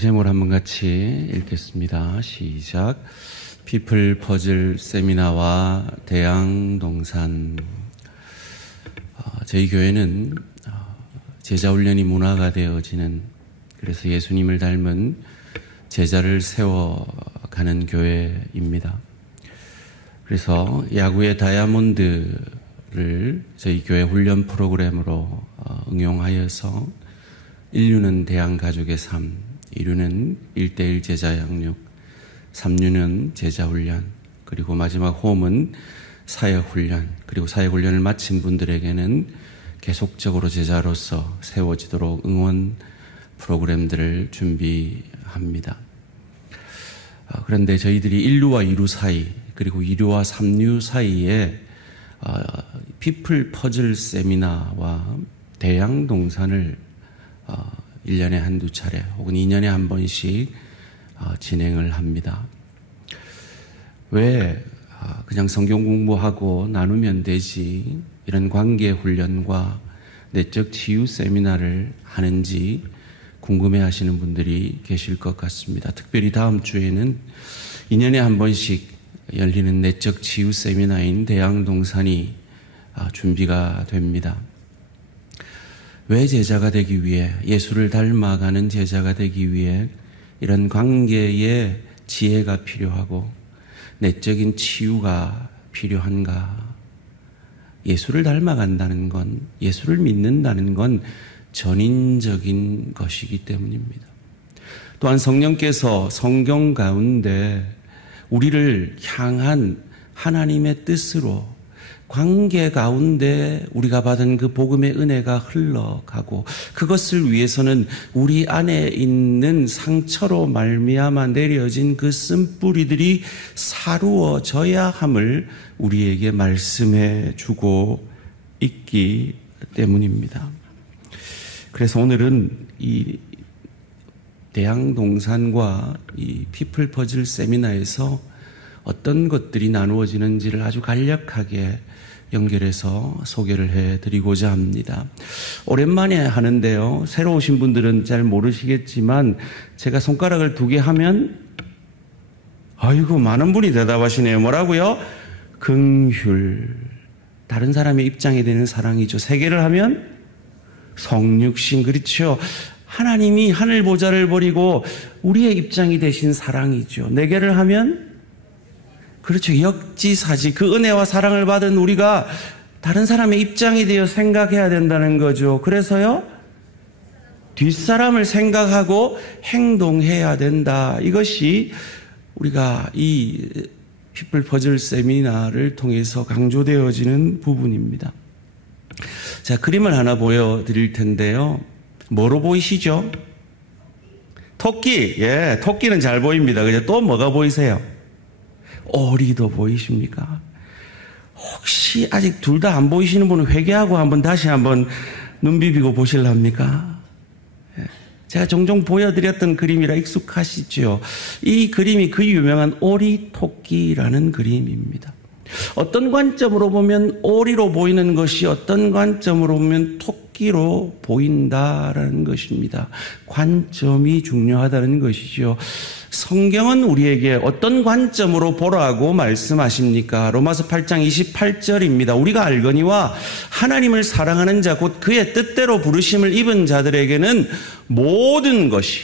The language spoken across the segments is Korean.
제목을 한번 같이 읽겠습니다. 시작. 피플 퍼즐 세미나와 대양동산. 저희 교회는 제자훈련이 문화가 되어지는, 그래서 예수님을 닮은 제자를 세워가는 교회입니다. 그래서 야구의 다이아몬드를 저희 교회 훈련 프로그램으로 응용하여서 인류는 대양가족의 삶, 2류는 1:1 제자 양육, 3류는 제자훈련, 그리고 마지막 홈은 사역훈련, 그리고 사역훈련을 마친 분들에게는 계속적으로 제자로서 세워지도록 응원 프로그램들을 준비합니다. 그런데 저희들이 1류와 2류 사이, 그리고 2류와 3류 사이에 피플 퍼즐 세미나와 대양동산을 1년에 한두 차례 혹은 2년에 한 번씩 진행을 합니다. 왜 그냥 성경 공부하고 나누면 되지 이런 관계 훈련과 내적 치유 세미나를 하는지 궁금해하시는 분들이 계실 것 같습니다. 특별히 다음 주에는 2년에 한 번씩 열리는 내적 치유 세미나인 대양동산이 준비가 됩니다. 왜 제자가 되기 위해, 예수를 닮아가는 제자가 되기 위해 이런 관계의 지혜가 필요하고 내적인 치유가 필요한가? 예수를 닮아간다는 건, 예수를 믿는다는 건 전인적인 것이기 때문입니다. 또한 성령께서 성경 가운데 우리를 향한 하나님의 뜻으로 관계 가운데 우리가 받은 그 복음의 은혜가 흘러가고, 그것을 위해서는 우리 안에 있는 상처로 말미암아 내려진 그 쓴뿌리들이 사루어져야 함을 우리에게 말씀해 주고 있기 때문입니다. 그래서 오늘은 이 대양동산과 이 피플 퍼즐 세미나에서 어떤 것들이 나누어지는지를 아주 간략하게 연결해서 소개를 해드리고자 합니다. 오랜만에 하는데요, 새로 오신 분들은 잘 모르시겠지만 제가 손가락을 2개 하면 아이고 많은 분이 대답하시네요. 뭐라고요? 긍휼, 다른 사람의 입장이 되는 사랑이죠. 3개를 하면 성육신, 그렇죠. 하나님이 하늘 보좌를 버리고 우리의 입장이 되신 사랑이죠. 4개를 하면 그렇죠. 역지사지, 그 은혜와 사랑을 받은 우리가 다른 사람의 입장이 되어 생각해야 된다는 거죠. 그래서요, 뒷사람을 생각하고 행동해야 된다. 이것이 우리가 이 피플 퍼즐 세미나를 통해서 강조되어지는 부분입니다. 자, 그림을 하나 보여드릴 텐데요. 뭐로 보이시죠? 토끼. 예, 토끼는 잘 보입니다. 그죠? 또 뭐가 보이세요? 오리도 보이십니까? 혹시 아직 둘 다 안 보이시는 분은 회개하고 한번 다시 한번 눈 비비고 보실랍니까? 제가 종종 보여드렸던 그림이라 익숙하시죠? 이 그림이 그 유명한 오리 토끼라는 그림입니다. 어떤 관점으로 보면 오리로 보이는 것이 어떤 관점으로 보면 토끼로 보인다라는 것입니다. 관점이 중요하다는 것이죠. 성경은 우리에게 어떤 관점으로 보라고 말씀하십니까? 로마서 8장 28절입니다. 우리가 알거니와 하나님을 사랑하는 자 곧 그의 뜻대로 부르심을 입은 자들에게는 모든 것이,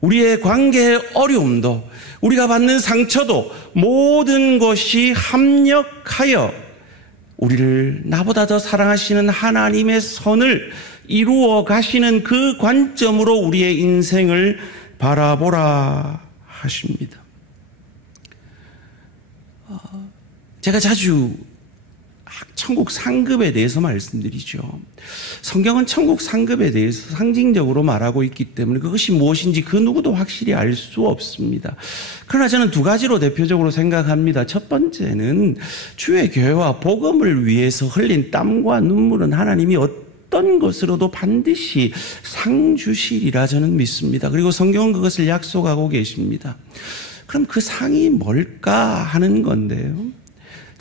우리의 관계의 어려움도, 우리가 받는 상처도 모든 것이 합력하여 우리를 나보다 더 사랑하시는 하나님의 선을 이루어 가시는 그 관점으로 우리의 인생을 바라보라 하십니다. 제가 자주 천국 상급에 대해서 말씀드리죠. 성경은 천국 상급에 대해서 상징적으로 말하고 있기 때문에 그것이 무엇인지 그 누구도 확실히 알 수 없습니다. 그러나 저는 2가지로 대표적으로 생각합니다. 첫 번째는 주의 교회와 복음을 위해서 흘린 땀과 눈물은 하나님이 어떤 것으로도 반드시 상 주시리라 저는 믿습니다. 그리고 성경은 그것을 약속하고 계십니다. 그럼 그 상이 뭘까 하는 건데요.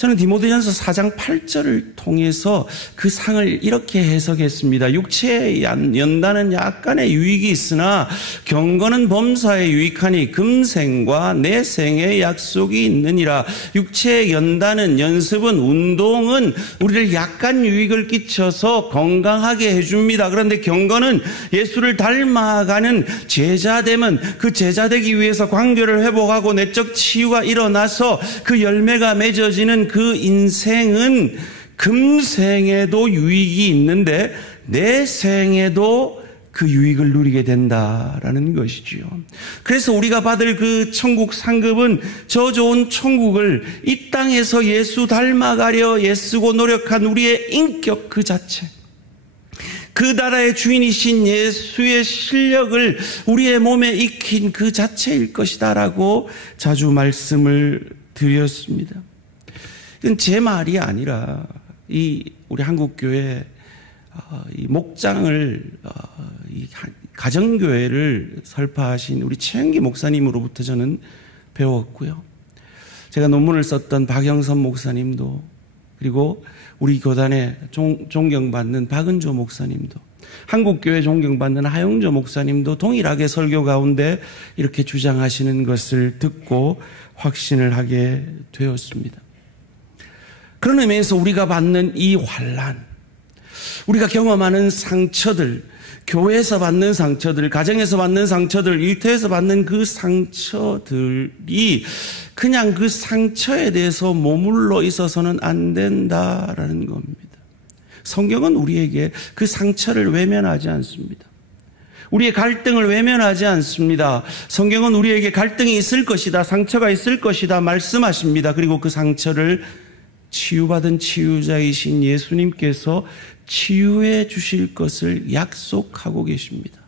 저는 디모데전서 4장 8절을 통해서 그 상을 이렇게 해석했습니다. 육체의 연단은 약간의 유익이 있으나 경건은 범사에 유익하니 금생과 내생의 약속이 있느니라. 육체의 연습은 운동은 우리를 약간 유익을 끼쳐서 건강하게 해줍니다. 그런데 경건은 예수를 닮아가는 제자됨은 그 제자되기 위해서 관계를 회복하고 내적 치유가 일어나서 그 열매가 맺어지는 그 인생은 금생에도 유익이 있는데 내생에도 그 유익을 누리게 된다라는 것이지요. 그래서 우리가 받을 그 천국 상급은 저 좋은 천국을 이 땅에서 예수 닮아가려 애쓰고 노력한 우리의 인격 그 자체, 그 나라의 주인이신 예수의 실력을 우리의 몸에 익힌 그 자체일 것이다라고 자주 말씀을 드렸습니다. 이건 제 말이 아니라 우리 한국교회 이 목장을 이 가정교회를 설파하신 우리 최영기 목사님으로부터 저는 배웠고요. 제가 논문을 썼던 박영선 목사님도, 그리고 우리 교단에 존경받는 박은조 목사님도, 한국교회 존경받는 하용조 목사님도 동일하게 설교 가운데 이렇게 주장하시는 것을 듣고 확신을 하게 되었습니다. 그런 의미에서 우리가 받는 이 환난, 우리가 경험하는 상처들, 교회에서 받는 상처들, 가정에서 받는 상처들, 일터에서 받는 그 상처들이 그냥 그 상처에 대해서 머물러 있어서는 안 된다라는 겁니다. 성경은 우리에게 그 상처를 외면하지 않습니다. 우리의 갈등을 외면하지 않습니다. 성경은 우리에게 갈등이 있을 것이다, 상처가 있을 것이다 말씀하십니다. 그리고 그 상처를 치유받은 치유자이신 예수님께서 치유해 주실 것을 약속하고 계십니다.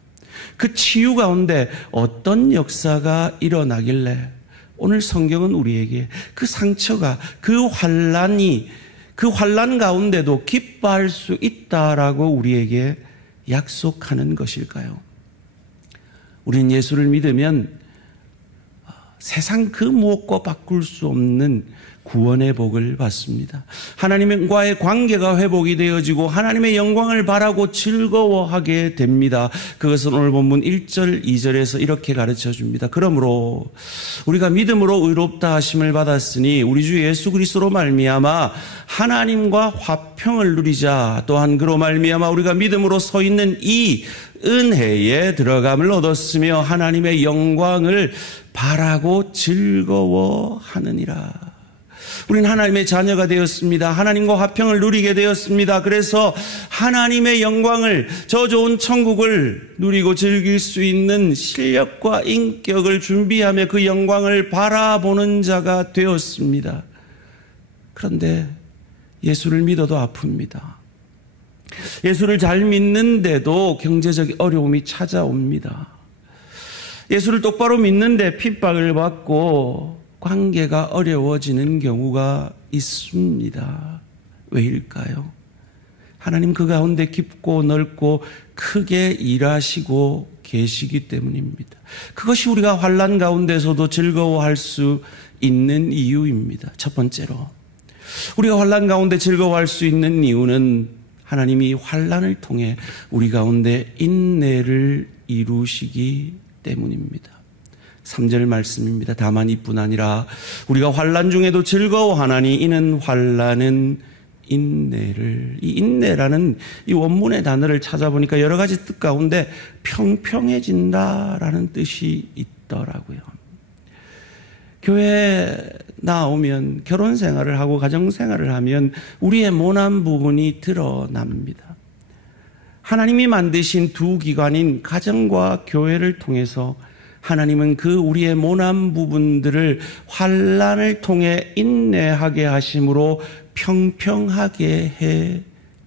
그 치유 가운데 어떤 역사가 일어나길래 오늘 성경은 우리에게 그 상처가, 그 환난 가운데도 기뻐할 수 있다라고 우리에게 약속하는 것일까요? 우리는 예수를 믿으면 세상 그 무엇과 바꿀 수 없는 구원의 복을 받습니다. 하나님과의 관계가 회복이 되어지고 하나님의 영광을 바라고 즐거워하게 됩니다. 그것은 오늘 본문 1절, 2절에서 이렇게 가르쳐 줍니다. 그러므로 우리가 믿음으로 의롭다 하심을 받았으니 우리 주 예수 그리스도로 말미암아 하나님과 화평을 누리자. 또한 그로 말미암아 우리가 믿음으로 서 있는 이 은혜에 들어감을 얻었으며 하나님의 영광을 바라고 즐거워하느니라. 우리는 하나님의 자녀가 되었습니다. 하나님과 화평을 누리게 되었습니다. 그래서 하나님의 영광을, 저 좋은 천국을 누리고 즐길 수 있는 실력과 인격을 준비하며 그 영광을 바라보는 자가 되었습니다. 그런데 예수를 믿어도 아픕니다. 예수를 잘 믿는데도 경제적 어려움이 찾아옵니다. 예수를 똑바로 믿는데 핍박을 받고 관계가 어려워지는 경우가 있습니다. 왜일까요? 하나님 그 가운데 깊고 넓고 크게 일하시고 계시기 때문입니다. 그것이 우리가 환난 가운데서도 즐거워할 수 있는 이유입니다. 첫 번째로, 우리가 환난 가운데 즐거워할 수 있는 이유는 하나님이 환난을 통해 우리 가운데 인내를 이루시기 때문입니다. 3절 말씀입니다. 다만 이뿐 아니라 우리가 환난 중에도 즐거워하나니 이는 환난은 인내를, 이 인내라는 이 원문의 단어를 찾아보니까 여러 가지 뜻 가운데 평평해진다라는 뜻이 있더라고요. 교회에 나오면, 결혼 생활을 하고 가정 생활을 하면 우리의 모난 부분이 드러납니다. 하나님이 만드신 두 기관인 가정과 교회를 통해서 하나님은 그 우리의 모난 부분들을 환난을 통해 인내하게 하심으로 평평하게 해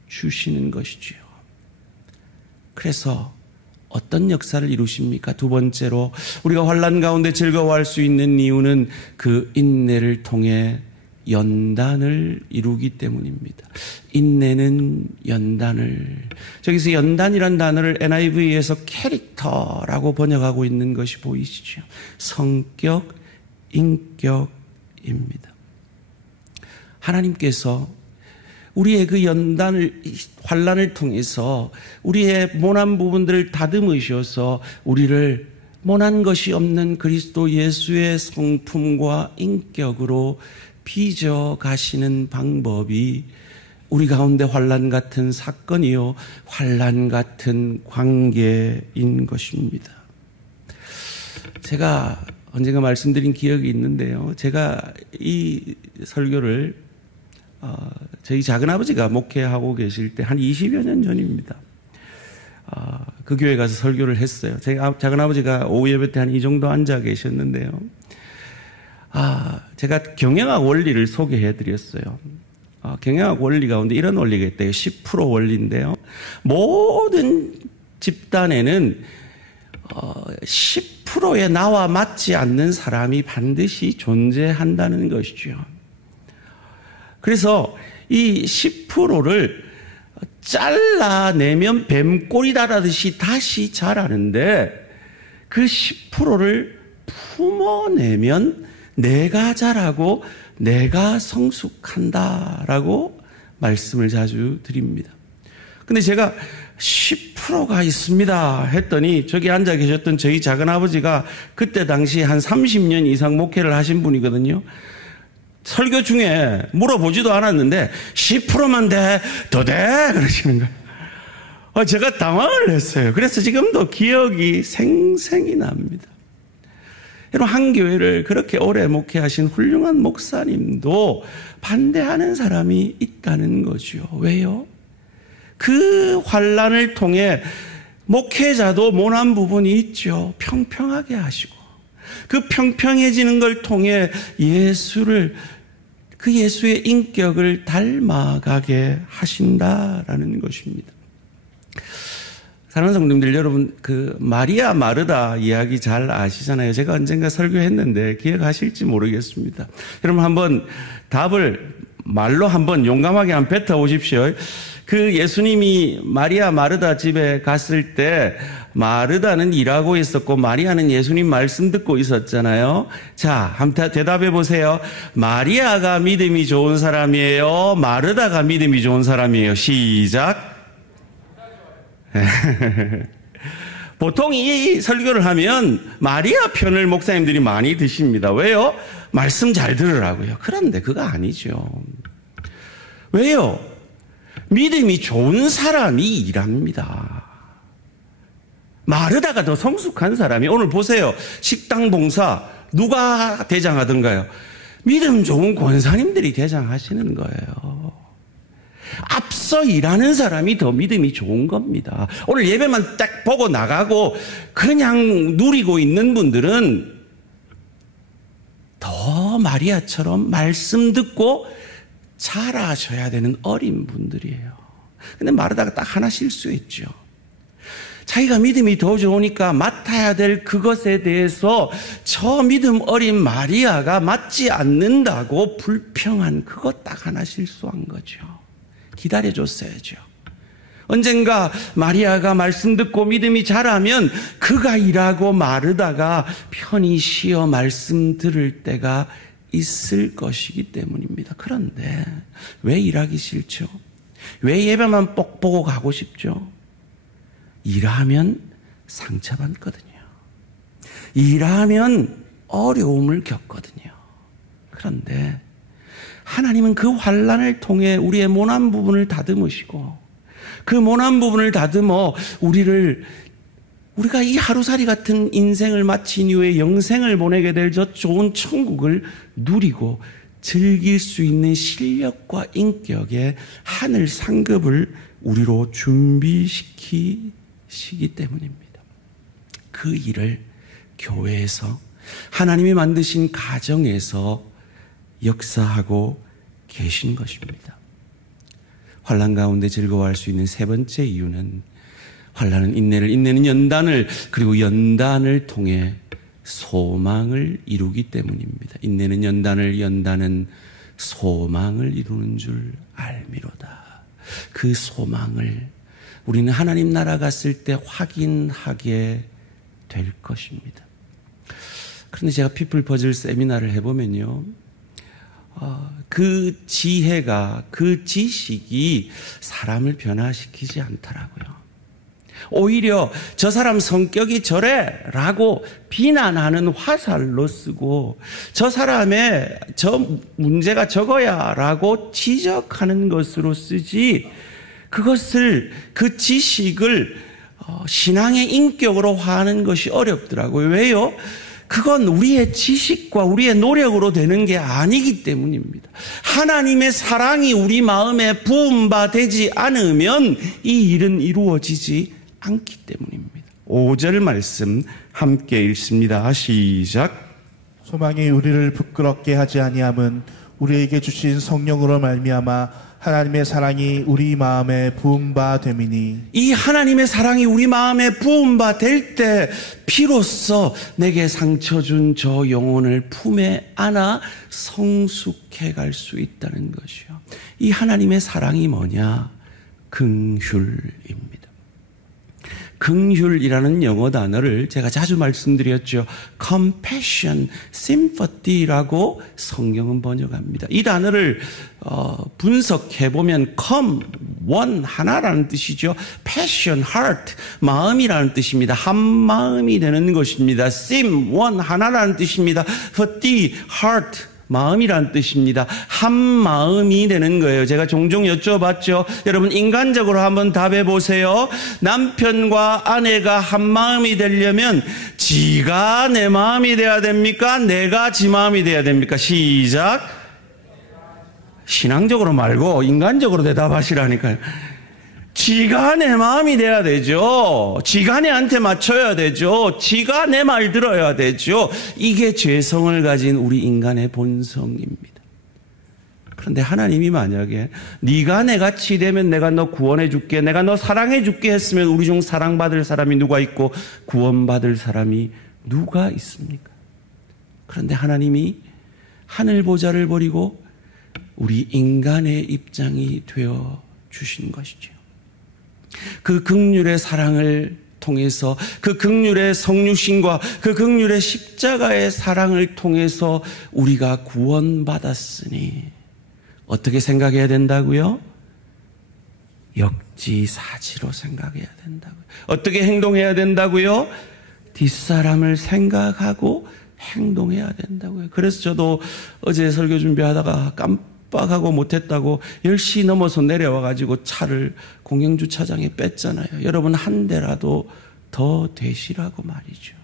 주시는 것이지요. 그래서 어떤 역사를 이루십니까? 두 번째로, 우리가 환난 가운데 즐거워할 수 있는 이유는 그 인내를 통해 연단을 이루기 때문입니다. 인내는 연단을, 저기서 연단이란 단어를 NIV에서 캐릭터라고 번역하고 있는 것이 보이시죠? 성격, 인격입니다. 하나님께서 우리의 그 환난을 통해서 우리의 모난 부분들을 다듬으셔서 우리를 모난 것이 없는 그리스도 예수의 성품과 인격으로 빚어 가시는 방법이 우리 가운데 환난 같은 사건이요, 환난 같은 관계인 것입니다. 제가 언젠가 말씀드린 기억이 있는데요. 제가 이 설교를 저희 작은아버지가 목회하고 계실 때 한 20여 년 전입니다. 그 교회 가서 설교를 했어요. 저희 작은아버지가 오후 예배 때 한 이 정도 앉아 계셨는데요. 제가 경영학 원리를 소개해 드렸어요. 경영학 원리 가운데 이런 원리가 있대요. 10% 원리인데요. 모든 집단에는 10%의 나와 맞지 않는 사람이 반드시 존재한다는 것이죠. 그래서 이 10%를 잘라내면 뱀꼬리 달아듯이 다시 자라는데 그 10%를 품어내면 내가 자라고 내가 성숙한다라고 말씀을 자주 드립니다. 근데 제가 10%가 있습니다 했더니 저기 앉아 계셨던 저희 작은아버지가 그때 당시 한 30년 이상 목회를 하신 분이거든요. 설교 중에 물어보지도 않았는데 10%만 돼, 더 돼 그러시는 거예요. 제가 당황을 했어요. 그래서 지금도 기억이 생생히 납니다. 여러분, 한 교회를 그렇게 오래 목회하신 훌륭한 목사님도 반대하는 사람이 있다는 거죠. 왜요? 그 환난을 통해 목회자도 모난 부분이 있죠. 평평하게 하시고 그 평평해지는 걸 통해 그 예수의 인격을 닮아가게 하신다라는 것입니다. 사랑하는 성도님들, 여러분 그 마리아 마르다 이야기 잘 아시잖아요. 제가 언젠가 설교했는데 기억하실지 모르겠습니다. 여러분 한번 답을 말로 한번 용감하게 한번 뱉어보십시오. 그 예수님이 마리아 마르다 집에 갔을 때 마르다는 일하고 있었고 마리아는 예수님 말씀 듣고 있었잖아요. 자, 한번 대답해 보세요. 마리아가 믿음이 좋은 사람이에요? 마르다가 믿음이 좋은 사람이에요? 시작. 보통 이 설교를 하면 마리아 편을 목사님들이 많이 드십니다. 왜요? 말씀 잘 들으라고요. 그런데 그거 아니죠. 왜요? 믿음이 좋은 사람이 일합니다. 마르다가 더 성숙한 사람이, 오늘 보세요. 식당 봉사 누가 대장하던가요? 믿음 좋은 권사님들이 대장하시는 거예요. 앞서 일하는 사람이 더 믿음이 좋은 겁니다. 오늘 예배만 딱 보고 나가고 그냥 누리고 있는 분들은 더 마리아처럼 말씀 듣고 자라셔야 되는 어린 분들이에요. 근데 마르다가 딱 하나 실수했죠. 자기가 믿음이 더 좋으니까 맡아야 될 그것에 대해서 저 믿음 어린 마리아가 맡지 않는다고 불평한 그것 딱 하나 실수한 거죠. 기다려줬어야죠. 언젠가 마리아가 말씀 듣고 믿음이 자라면 그가 일하고 마르다가 편히 쉬어 말씀 들을 때가 있을 것이기 때문입니다. 그런데 왜 일하기 싫죠? 왜 예배만 뻑 보고 가고 싶죠? 일하면 상처받거든요. 일하면 어려움을 겪거든요. 그런데 하나님은 그 환난을 통해 우리의 모난 부분을 다듬으시고 그 모난 부분을 다듬어 우리가 이 하루살이 같은 인생을 마친 이후에 영생을 보내게 될 저 좋은 천국을 누리고 즐길 수 있는 실력과 인격의 하늘 상급을 우리로 준비시키시기 때문입니다. 그 일을 교회에서 하나님이 만드신 가정에서 역사하고 계신 것입니다. 환난 가운데 즐거워할 수 있는 세 번째 이유는 환난은 인내는 연단을, 그리고 연단을 통해 소망을 이루기 때문입니다. 인내는 연단은 소망을 이루는 줄 알미로다. 그 소망을 우리는 하나님 나라 갔을 때 확인하게 될 것입니다. 그런데 제가 피플 퍼즐 세미나를 해보면요, 그 지혜가, 그 지식이 사람을 변화시키지 않더라고요. 오히려 저 사람 성격이 저래 라고 비난하는 화살로 쓰고 저 사람의 저 문제가 저거야 라고 지적하는 것으로 쓰지, 그것을, 그 지식을 신앙의 인격으로 화하는 것이 어렵더라고요. 왜요? 그건 우리의 지식과 우리의 노력으로 되는 게 아니기 때문입니다. 하나님의 사랑이 우리 마음에 부음받지 않으면 이 일은 이루어지지 않기 때문입니다. 5절 말씀 함께 읽습니다. 시작. 소망이 우리를 부끄럽게 하지 아니함은 우리에게 주신 성령으로 말미암아 하나님의 사랑이 우리 마음에 부음바 됨이니. 이 하나님의 사랑이 우리 마음에 부음바 될 때 비로소 내게 상처 준 저 영혼을 품에 안아 성숙해 갈 수 있다는 것이요. 이 하나님의 사랑이 뭐냐? 긍휼입니다. 긍휼이라는 영어 단어를 제가 자주 말씀드렸죠. compassion, sympathy라고 성경은 번역합니다. 이 단어를 분석해보면 come, one, 하나라는 뜻이죠. passion, heart, 마음이라는 뜻입니다. 한 마음이 되는 것입니다. sim, one, 하나라는 뜻입니다. pathy, heart, 마음이란 뜻입니다. 한 마음이 되는 거예요. 제가 종종 여쭤봤죠. 여러분 인간적으로 한번 답해 보세요. 남편과 아내가 한 마음이 되려면 지가 내 마음이 돼야 됩니까? 내가 지 마음이 돼야 됩니까? 시작. 신앙적으로 말고 인간적으로 대답하시라니까요. 지가 내 마음이 돼야 되죠. 지가 내한테 맞춰야 되죠. 지가 내 말 들어야 되죠. 이게 죄성을 가진 우리 인간의 본성입니다. 그런데 하나님이 만약에 네가 내 같이 되면 내가 너 구원해 줄게, 내가 너 사랑해 줄게 했으면 우리 중 사랑받을 사람이 누가 있고 구원받을 사람이 누가 있습니까? 그런데 하나님이 하늘 보좌를 버리고 우리 인간의 입장이 되어 주신 것이죠. 그 긍휼의 사랑을 통해서, 그 긍휼의 성육신과 그 긍휼의 십자가의 사랑을 통해서 우리가 구원받았으니 어떻게 생각해야 된다고요? 역지사지로 생각해야 된다고요. 어떻게 행동해야 된다고요? 뒷사람을 생각하고 행동해야 된다고요. 그래서 저도 어제 설교 준비하다가 깜빡하고 못했다고 10시 넘어서 내려와가지고 차를 공영주차장에 뺐잖아요. 여러분 한 대라도 더 되시라고 말이죠.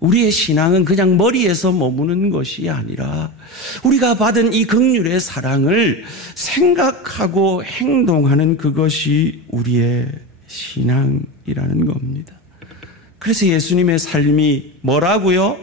우리의 신앙은 그냥 머리에서 머무는 것이 아니라 우리가 받은 이 긍휼의 사랑을 생각하고 행동하는 그것이 우리의 신앙이라는 겁니다. 그래서 예수님의 삶이 뭐라고요?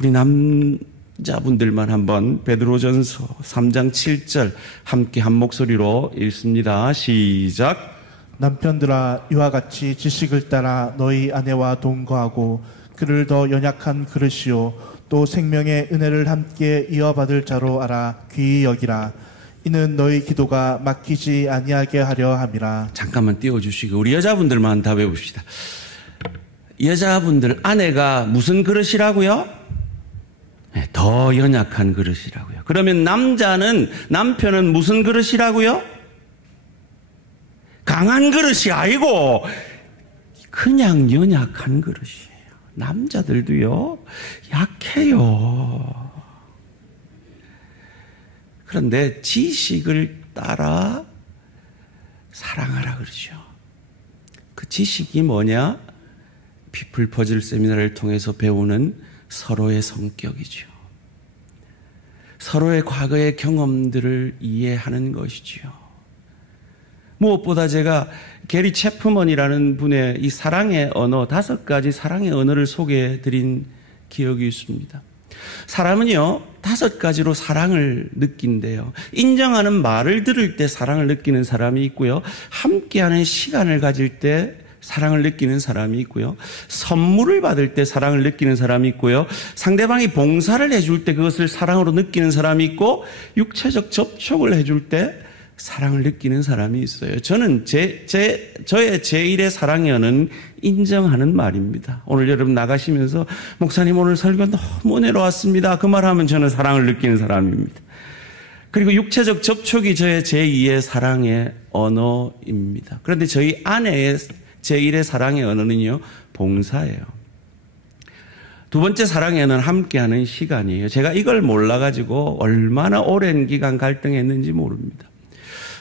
우리 남자분들만 한번 베드로전서 3장 7절 함께 한 목소리로 읽습니다. 시작. 남편들아 이와 같이 지식을 따라 너희 아내와 동거하고 그를 더 연약한 그릇이요 또 생명의 은혜를 함께 이어받을 자로 알아 귀히 여기라. 이는 너희 기도가 막히지 아니하게 하려 함이라. 잠깐만 띄워주시고 우리 여자분들만 다 외웁시다. 여자분들 아내가 무슨 그릇이라고요? 네, 더 연약한 그릇이라고요. 그러면 남편은 무슨 그릇이라고요? 강한 그릇이 아니고 그냥 연약한 그릇이에요. 남자들도요 약해요. 그런데 지식을 따라 사랑하라 그러죠. 그 지식이 뭐냐? 피플 퍼즐 세미나를 통해서 배우는 서로의 성격이죠. 서로의 과거의 경험들을 이해하는 것이죠. 무엇보다 제가 게리 채프먼이라는 분의 이 사랑의 언어, 5가지 사랑의 언어를 소개해 드린 기억이 있습니다. 사람은요 5가지로 사랑을 느낀대요. 인정하는 말을 들을 때 사랑을 느끼는 사람이 있고요, 함께하는 시간을 가질 때 사랑을 느끼는 사람이 있고요. 선물을 받을 때 사랑을 느끼는 사람이 있고요. 상대방이 봉사를 해줄 때 그것을 사랑으로 느끼는 사람이 있고, 육체적 접촉을 해줄 때 사랑을 느끼는 사람이 있어요. 저는 저의 제1의 사랑의 언어는 인정하는 말입니다. 오늘 여러분 나가시면서 목사님 오늘 설교 너무 은혜로웠습니다. 그 말하면 저는 사랑을 느끼는 사람입니다. 그리고 육체적 접촉이 저의 제2의 사랑의 언어입니다. 그런데 저희 아내의 제1의 사랑의 언어는요, 봉사예요. 두 번째 사랑의 언어는 함께하는 시간이에요. 제가 이걸 몰라가지고 얼마나 오랜 기간 갈등했는지 모릅니다.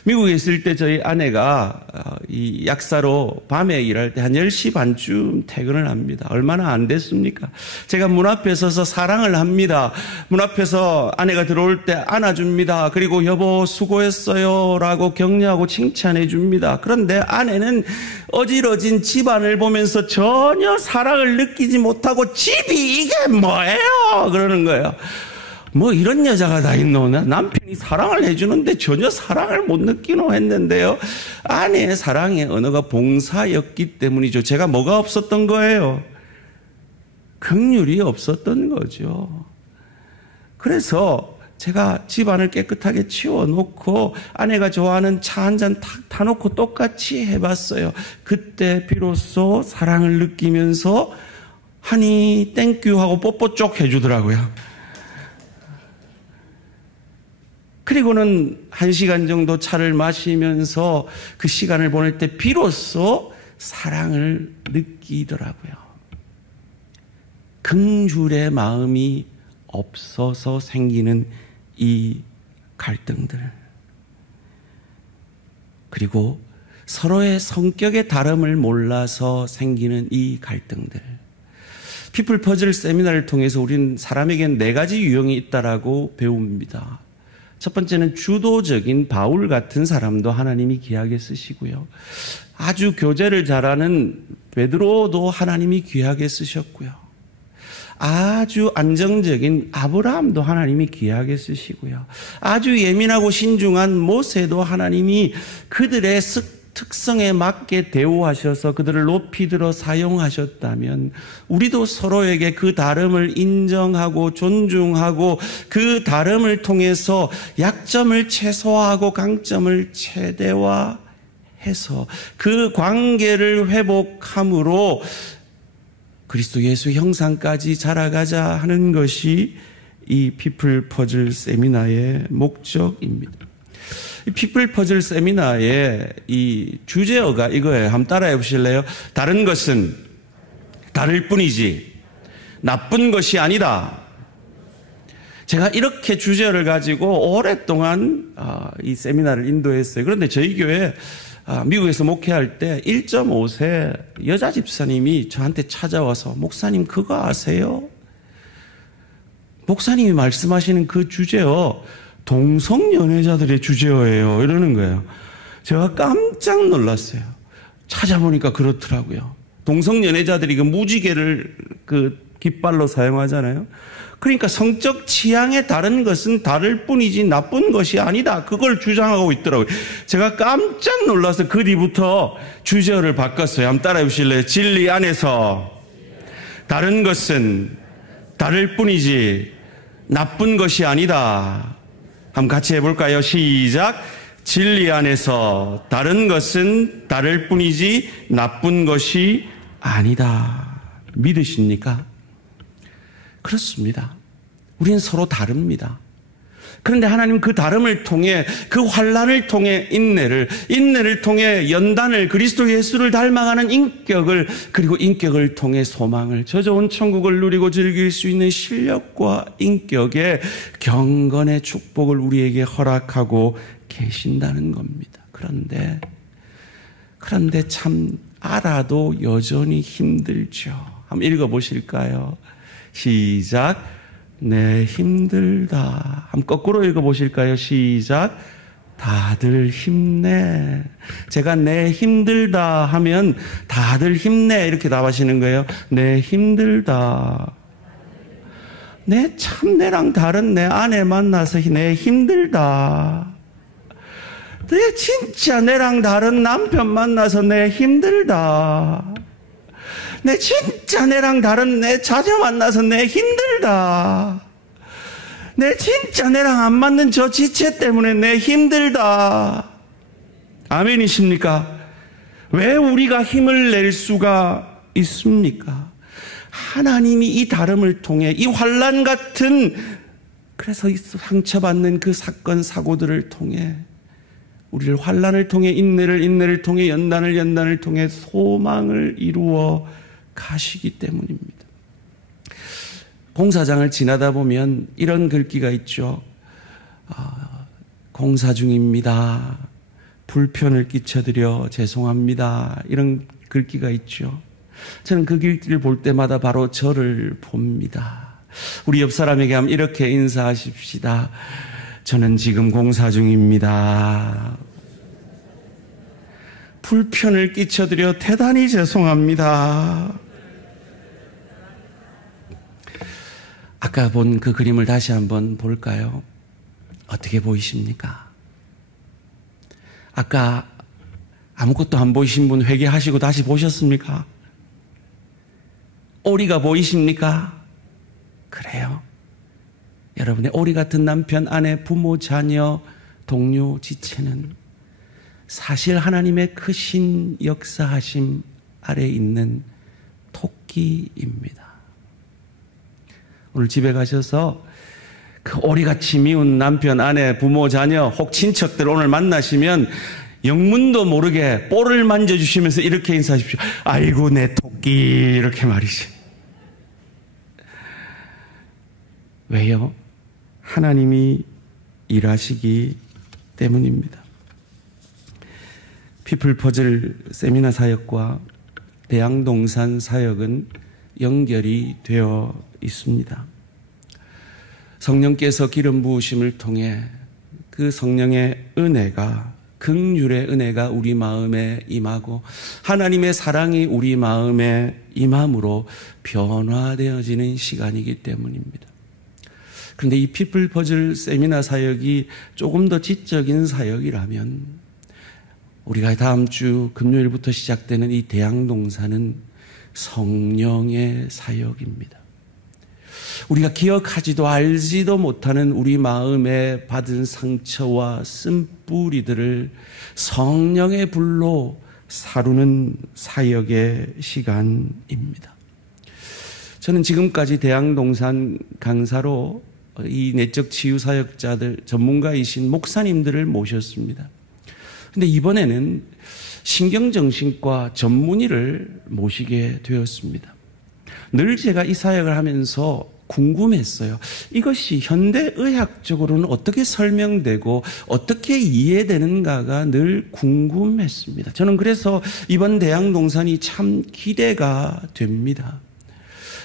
미국에 있을 때 저희 아내가 이 약사로 밤에 일할 때 한 10시 반쯤 퇴근을 합니다. 얼마나 안 됐습니까? 제가 문 앞에 서서 사랑을 합니다. 문 앞에서 아내가 들어올 때 안아줍니다. 그리고 여보 수고했어요 라고 격려하고 칭찬해 줍니다. 그런데 아내는 어지러진 집안을 보면서 전혀 사랑을 느끼지 못하고 집이 이게 뭐예요? 그러는 거예요. 뭐 이런 여자가 다 있노? 남편이 사랑을 해주는데 전혀 사랑을 못 느끼노 했는데요. 아내의 사랑의 언어가 봉사였기 때문이죠. 제가 뭐가 없었던 거예요? 긍휼이 없었던 거죠. 그래서 제가 집안을 깨끗하게 치워놓고 아내가 좋아하는 차 한 잔 탁 타놓고 똑같이 해봤어요. 그때 비로소 사랑을 느끼면서 하니 땡큐 하고 뽀뽀 쪽 해주더라고요. 그리고는 1시간 정도 차를 마시면서 그 시간을 보낼 때 비로소 사랑을 느끼더라고요. 긍휼의 마음이 없어서 생기는 이 갈등들. 그리고 서로의 성격의 다름을 몰라서 생기는 이 갈등들. 피플 퍼즐 세미나를 통해서 우리는 사람에겐 4가지 유형이 있다라고 배웁니다. 첫 번째는 주도적인 바울 같은 사람도 하나님이 귀하게 쓰시고요. 아주 교제를 잘하는 베드로도 하나님이 귀하게 쓰셨고요. 아주 안정적인 아브라함도 하나님이 귀하게 쓰시고요. 아주 예민하고 신중한 모세도 하나님이 그들의 특성에 맞게 대우하셔서 그들을 높이 들어 사용하셨다면 우리도 서로에게 그 다름을 인정하고 존중하고 그 다름을 통해서 약점을 최소화하고 강점을 최대화해서 그 관계를 회복함으로 그리스도 예수 형상까지 자라가자 하는 것이 이 피플 퍼즐 세미나의 목적입니다. 이 피플 퍼즐 세미나의 이 주제어가 이거예요. 한번 따라해 보실래요? 다른 것은 다를 뿐이지 나쁜 것이 아니다. 제가 이렇게 주제어를 가지고 오랫동안 이 세미나를 인도했어요. 그런데 저희 교회 미국에서 목회할 때 1.5세 여자 집사님이 저한테 찾아와서 목사님 그거 아세요? 목사님이 말씀하시는 그 주제어 동성연애자들의 주제어예요. 이러는 거예요. 제가 깜짝 놀랐어요. 찾아보니까 그렇더라고요. 동성연애자들이 그 무지개를 그 깃발로 사용하잖아요. 그러니까 성적 취향에 다른 것은 다를 뿐이지 나쁜 것이 아니다. 그걸 주장하고 있더라고요. 제가 깜짝 놀라서 그 뒤부터 주제어를 바꿨어요. 한번 따라해 보실래요? 진리 안에서 다른 것은 다를 뿐이지 나쁜 것이 아니다. 한번 같이 해볼까요? 시작. 진리 안에서 다른 것은 다를 뿐이지 나쁜 것이 아니다. 믿으십니까? 그렇습니다. 우리는 서로 다릅니다. 그런데 하나님 그 다름을 통해 그 환난을 통해 인내를 통해 연단을 그리스도 예수를 닮아가는 인격을 그리고 인격을 통해 소망을 저 좋은 천국을 누리고 즐길 수 있는 실력과 인격의 경건의 축복을 우리에게 허락하고 계신다는 겁니다. 그런데 참 알아도 여전히 힘들죠. 한번 읽어보실까요? 시작. 네, 힘들다. 한번 거꾸로 읽어보실까요? 시작. 다들 힘내. 제가 네, 힘들다 하면 다들 힘내 이렇게 답하시는 거예요. 네, 힘들다. 네, 참 내랑 다른 내 아내 만나서 네, 힘들다. 내 진짜 내랑 다른 남편 만나서 내 힘들다. 내 진짜 내랑 다른 내 자녀 만나서 내 힘들다. 내 진짜 내랑 안 맞는 저 지체 때문에 내 힘들다. 아멘이십니까? 왜 우리가 힘을 낼 수가 있습니까? 하나님이 이 다름을 통해 이 환난 같은 그래서 상처받는 그 사건 사고들을 통해 우리를 환난을 통해 인내를 통해 연단을 통해 소망을 이루어 가시기 때문입니다. 공사장을 지나다 보면 이런 글귀가 있죠. 공사 중입니다. 불편을 끼쳐드려 죄송합니다. 이런 글귀가 있죠. 저는 그 글귀를 볼 때마다 바로 저를 봅니다. 우리 옆 사람에게 하면 이렇게 인사하십시다. 저는 지금 공사 중입니다. 불편을 끼쳐드려 대단히 죄송합니다. 아까 본 그 그림을 다시 한번 볼까요? 어떻게 보이십니까? 아까 아무것도 안 보이신 분 회개하시고 다시 보셨습니까? 오리가 보이십니까? 그래요. 여러분의 오리 같은 남편, 아내, 부모, 자녀, 동료, 지체는 사실 하나님의 크신 역사하심 아래에 있는 토끼입니다. 오늘 집에 가셔서 그 오리같이 미운 남편, 아내, 부모, 자녀, 혹 친척들 오늘 만나시면 영문도 모르게 볼을 만져주시면서 이렇게 인사하십시오. 아이고 내 토끼 이렇게 말이죠. 왜요? 하나님이 일하시기 때문입니다. 피플퍼즐 세미나 사역과 대양동산 사역은 연결이 되어 있습니다. 성령께서 기름 부으심을 통해 그 성령의 은혜가 긍휼의 은혜가 우리 마음에 임하고 하나님의 사랑이 우리 마음에 임함으로 변화되어지는 시간이기 때문입니다. 그런데 이 피플퍼즐 세미나 사역이 조금 더 지적인 사역이라면 우리가 다음 주 금요일부터 시작되는 이 대양동산은 성령의 사역입니다. 우리가 기억하지도 알지도 못하는 우리 마음에 받은 상처와 쓴뿌리들을 성령의 불로 사루는 사역의 시간입니다. 저는 지금까지 대양동산 강사로 이 내적 치유 사역자들 전문가이신 목사님들을 모셨습니다. 근데 이번에는 신경정신과 전문의를 모시게 되었습니다. 늘 제가 이 사역을 하면서 궁금했어요. 이것이 현대의학적으로는 어떻게 설명되고 어떻게 이해되는가가 늘 궁금했습니다. 저는 그래서 이번 대양동산이 참 기대가 됩니다.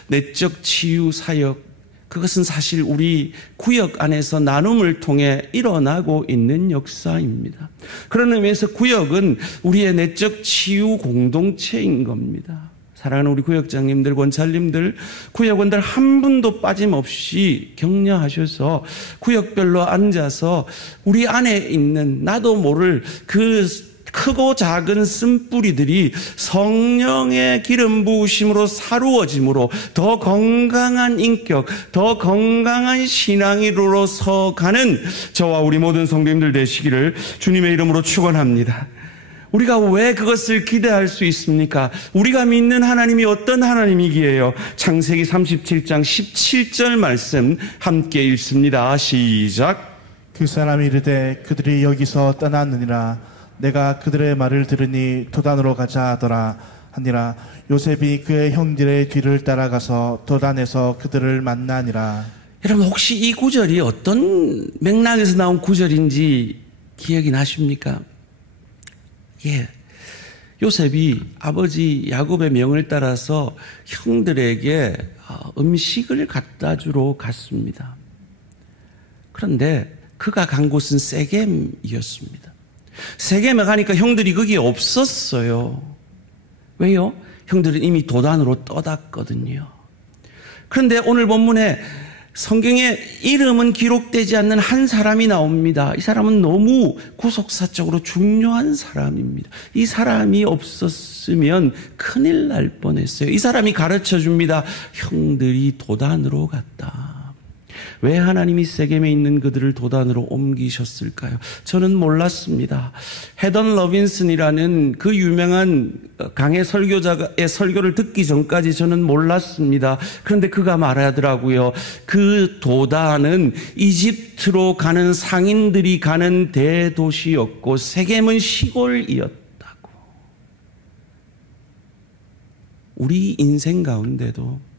내적 치유 사역, 그것은 사실 우리 구역 안에서 나눔을 통해 일어나고 있는 역사입니다. 그런 의미에서 구역은 우리의 내적 치유 공동체인 겁니다. 사랑하는 우리 구역장님들, 권찰님들, 구역원들 한 분도 빠짐없이 격려하셔서 구역별로 앉아서 우리 안에 있는 나도 모를 그 크고 작은 쓴뿌리들이 성령의 기름 부으심으로 사루어짐으로 더 건강한 인격, 더 건강한 신앙으로 서가는 저와 우리 모든 성도님들 되시기를 주님의 이름으로 축원합니다. 우리가 왜 그것을 기대할 수 있습니까? 우리가 믿는 하나님이 어떤 하나님이기에요? 창세기 37장 17절 말씀 함께 읽습니다. 시작. 그 사람이 이르되 그들이 여기서 떠났느니라. 내가 그들의 말을 들으니 도단으로 가자 하더라 하니라. 요셉이 그의 형들의 뒤를 따라가서 도단에서 그들을 만나니라. 여러분 혹시 이 구절이 어떤 맥락에서 나온 구절인지 기억이 나십니까? 예, 요셉이 아버지 야곱의 명을 따라서 형들에게 음식을 갖다 주러 갔습니다. 그런데 그가 간 곳은 세겜이었습니다. 세겜에 가니까 형들이 거기에 없었어요. 왜요? 형들은 이미 도단으로 떠났거든요. 그런데 오늘 본문에 성경에 이름은 기록되지 않는 한 사람이 나옵니다. 이 사람은 너무 구속사적으로 중요한 사람입니다. 이 사람이 없었으면 큰일 날 뻔했어요. 이 사람이 가르쳐 줍니다. 형들이 도단으로 갔다. 왜 하나님이 세겜에 있는 그들을 도단으로 옮기셨을까요? 저는 몰랐습니다. 헤던 러빈슨이라는 그 유명한 강해 설교자의 설교를 듣기 전까지 저는 몰랐습니다. 그런데 그가 말하더라고요. 그 도단은 이집트로 가는 상인들이 가는 대도시였고 세겜은 시골이었다고. 우리 인생 가운데도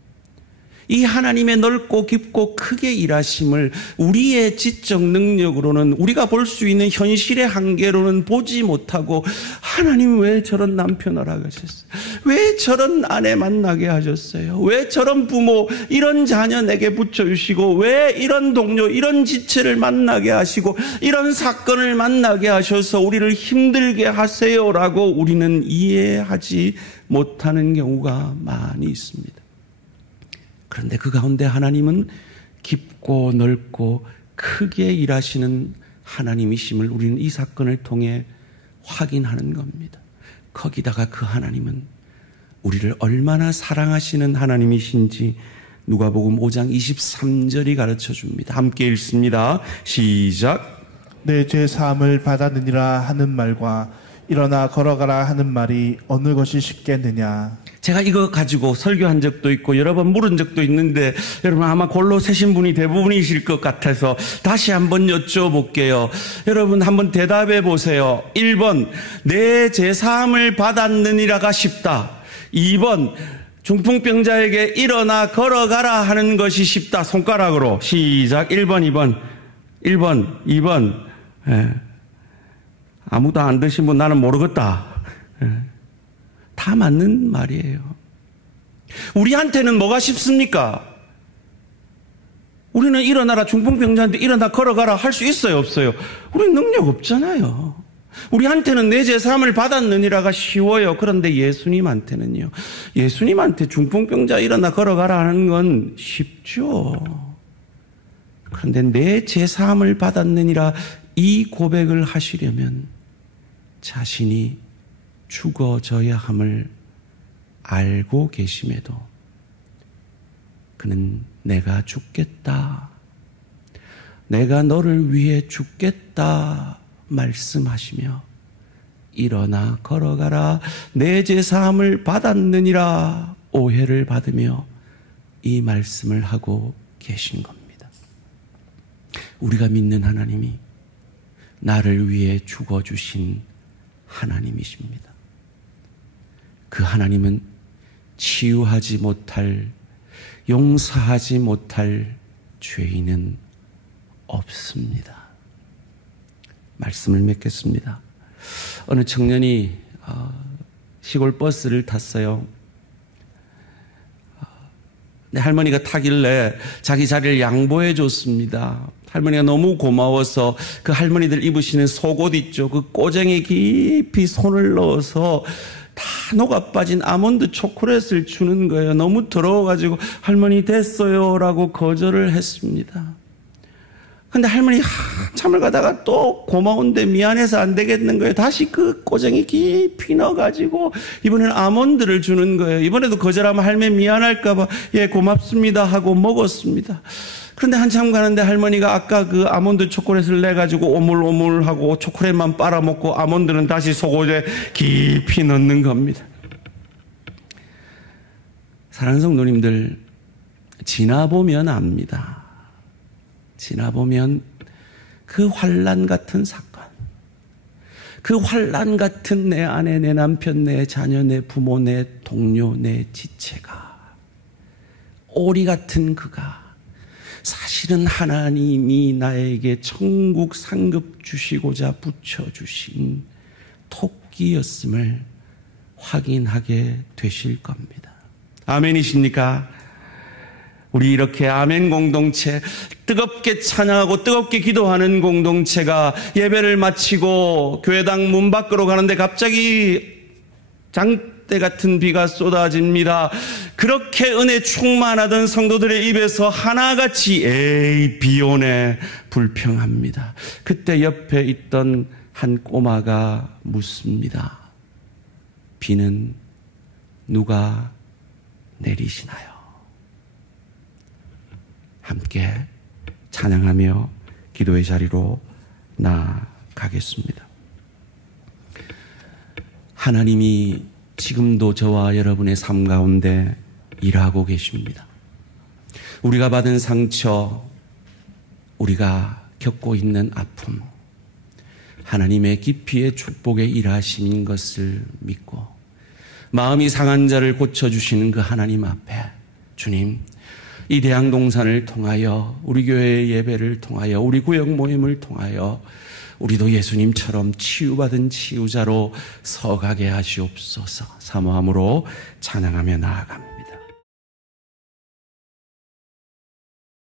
이 하나님의 넓고 깊고 크게 일하심을 우리의 지적 능력으로는, 우리가 볼 수 있는 현실의 한계로는 보지 못하고, 하나님 왜 저런 남편 허락하셨어요? 왜 저런 아내 만나게 하셨어요? 왜 저런 부모, 이런 자녀 내게 붙여주시고, 왜 이런 동료, 이런 지체를 만나게 하시고, 이런 사건을 만나게 하셔서 우리를 힘들게 하세요라고 우리는 이해하지 못하는 경우가 많이 있습니다. 그런데 그 가운데 하나님은 깊고 넓고 크게 일하시는 하나님이심을 우리는 이 사건을 통해 확인하는 겁니다. 거기다가 그 하나님은 우리를 얼마나 사랑하시는 하나님이신지 누가복음 5장 23절이 가르쳐 줍니다. 함께 읽습니다. 시작. 내 죄 사함을 받았느니라 하는 말과 일어나 걸어가라 하는 말이 어느 것이 쉽겠느냐. 제가 이거 가지고 설교한 적도 있고 여러 번 물은 적도 있는데 여러분 아마 골로 세신 분이 대부분이실 것 같아서 다시 한번 여쭤볼게요. 여러분 한번 대답해 보세요. 1번 내 제사함을 받았느니라가 쉽다. 2번 중풍병자에게 일어나 걸어가라 하는 것이 쉽다. 손가락으로 시작. 1번 2번 예. 아무도 안 드신 분 나는 모르겠다. 예. 다 맞는 말이에요. 우리한테는 뭐가 쉽습니까? 우리는 일어나라, 중풍병자한테 일어나 걸어가라 할 수 있어요, 없어요? 우리는 능력 없잖아요. 우리한테는 내 제사함을 받았느니라가 쉬워요. 그런데 예수님한테는요. 예수님한테 중풍병자 일어나 걸어가라 하는 건 쉽죠. 그런데 내 제사함을 받았느니라 이 고백을 하시려면 자신이 죽어져야 함을 알고 계심에도 그는 내가 죽겠다, 내가 너를 위해 죽겠다 말씀하시며 일어나 걸어가라 내 제사함을 받았느니라 오해를 받으며 이 말씀을 하고 계신 겁니다. 우리가 믿는 하나님이 나를 위해 죽어주신 하나님이십니다. 그 하나님은 치유하지 못할, 용서하지 못할 죄인은 없습니다. 말씀을 맺겠습니다. 어느 청년이 시골 버스를 탔어요. 할머니가 타길래 자기 자리를 양보해 줬습니다. 할머니가 너무 고마워서 그 할머니들 입으시는 속옷 있죠. 그 꼬쟁이 깊이 손을 넣어서 다 녹아빠진 아몬드 초콜릿을 주는 거예요. 너무 더러워가지고 할머니 됐어요 라고 거절을 했습니다. 근데 할머니 한참을 가다가 또 고마운데 미안해서 안 되겠는 거예요. 다시 그 꼬쟁이 깊이 넣어가지고 이번에는 아몬드를 주는 거예요. 이번에도 거절하면 할머니 미안할까봐 예 고맙습니다 하고 먹었습니다. 그런데 한참 가는데 할머니가 아까 그 아몬드 초콜릿을 내가지고 오물오물하고 초콜릿만 빨아먹고 아몬드는 다시 속옷에 깊이 넣는 겁니다. 사랑하는 성도님들, 지나보면 압니다. 지나보면 그 환난 같은 사건, 그 환난 같은 내 아내, 내 남편, 내 자녀, 내 부모, 내 동료, 내 지체가, 오리 같은 그가 사실은 하나님이 나에게 천국 상급 주시고자 붙여주신 토끼였음을 확인하게 되실 겁니다. 아멘이십니까? 우리 이렇게 아멘 공동체, 뜨겁게 찬양하고 뜨겁게 기도하는 공동체가 예배를 마치고 교회당 문 밖으로 가는데 갑자기 때 같은 비가 쏟아집니다. 그렇게 은혜 충만하던 성도들의 입에서 하나같이 에이 비 오네 불평합니다. 그때 옆에 있던 한 꼬마가 묻습니다. 비는 누가 내리시나요? 함께 찬양하며 기도의 자리로 나아가겠습니다. 하나님이 지금도 저와 여러분의 삶 가운데 일하고 계십니다. 우리가 받은 상처, 우리가 겪고 있는 아픔, 하나님의 깊이의 축복의 일하심인 것을 믿고 마음이 상한 자를 고쳐주시는 그 하나님 앞에 주님, 이 대양동산을 통하여 우리 교회의 예배를 통하여 우리 구역 모임을 통하여 우리도 예수님처럼 치유받은 치유자로 서가게 하시옵소서. 사모함으로 찬양하며 나아갑니다.